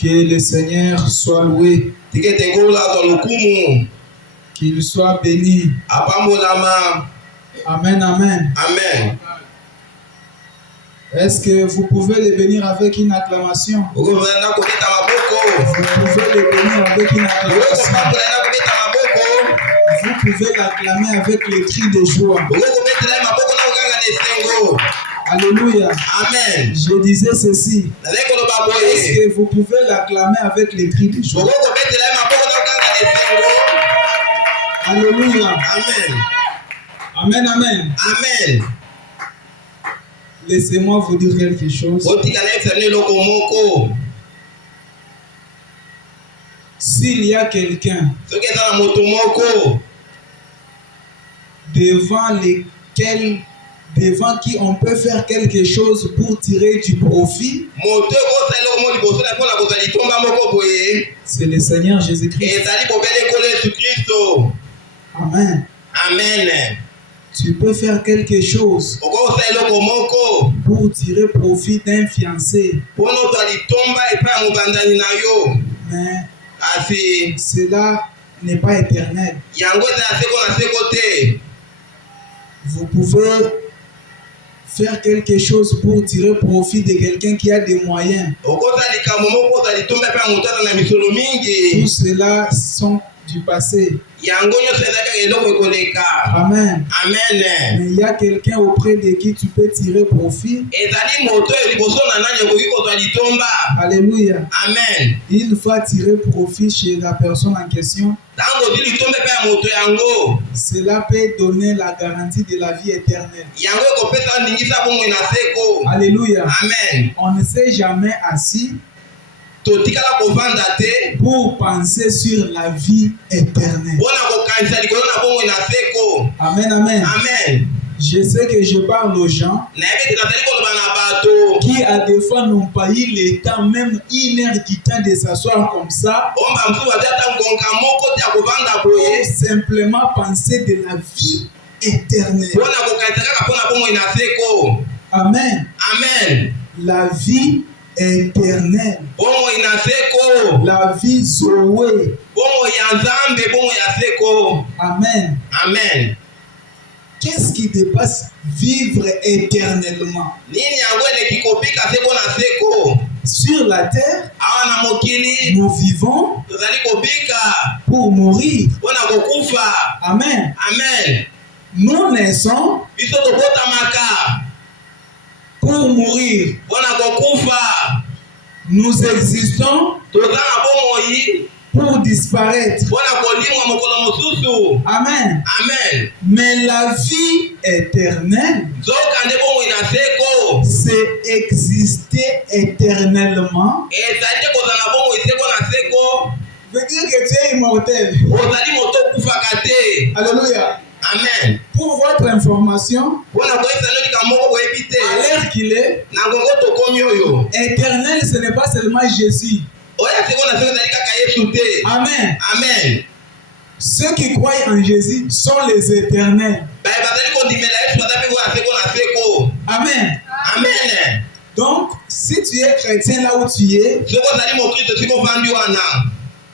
Que le Seigneur soit loué. Qu'il soit béni. Amen, amen. Amen. Est-ce que vous pouvez les bénir avec une acclamation? Vous pouvez les bénir avec une acclamation. Vous pouvez l'acclamer avec les cris de joie. Alléluia. Amen. Je disais ceci. Est-ce que vous pouvez l'acclamer avec les cris de joie? Alléluia. Amen. Amen, amen. Amen. Laissez-moi vous dire quelque chose. S'il y a quelqu'un devant qui on peut faire quelque chose pour tirer du profit, c'est le Seigneur Jésus-Christ. Amen. Amen. Tu peux faire quelque chose pour tirer profit d'un fiancé. Mais cela n'est pas éternel. Vous pouvez faire quelque chose pour tirer profit de quelqu'un qui a des moyens. Tout cela sont du passé. Amen. Amen. Mais il y a quelqu'un auprès de qui tu peux tirer profit. Alléluia. Amen. Une fois tiré profit chez la personne en question, cela peut donner la garantie de la vie éternelle. Alléluia. Amen. On ne s'est jamais assis pour penser sur la vie éternelle. Amen, amen. Amen. Je sais que je parle aux gens qui à des fois n'ont pas eu le temps, même une heure du temps de s'asseoir comme ça, pour simplement penser de la vie éternelle. Amen. Amen. La vie éternelle. La vie Zoé. Amen. Amen. Qu'est-ce qui dépasse vivre éternellement? Sur la terre, nous vivons pour mourir. Amen. Amen. Nous naissons pour mourir. Nous existons pour disparaître. Amen. Amen. Mais la vie éternelle, c'est exister éternellement. Veut dire que tu es immortel. Alléluia. Amen. Pour votre information, à l'heure qu'il est, éternel, ce n'est pas seulement Jésus. Amen. Amen. Ceux qui croient en Jésus sont les éternels. Amen. Amen. Donc, si tu es chrétien là où tu es,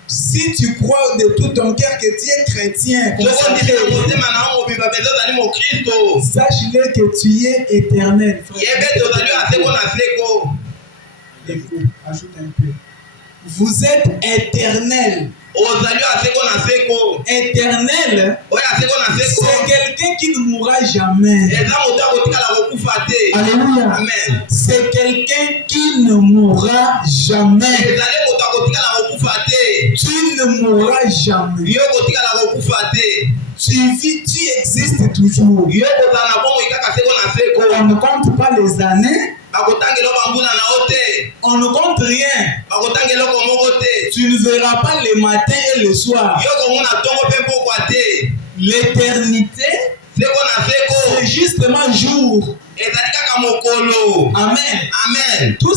si tu crois de tout ton cœur que tu es chrétien, sache-le que tu es éternel. Écoute, ajoute un peu. Vous êtes éternel. Éternel, c'est quelqu'un qui ne mourra jamais. Alléluia. Amen. C'est quelqu'un qui ne mourra jamais. Tu ne mourras jamais. Tu vis, tu existes toujours. On ne compte pas les années. On ne compte rien. Tu ne verras pas le matin et le soir. L'éternité, c'est justement jour. Amen. Amen. Amen. Tout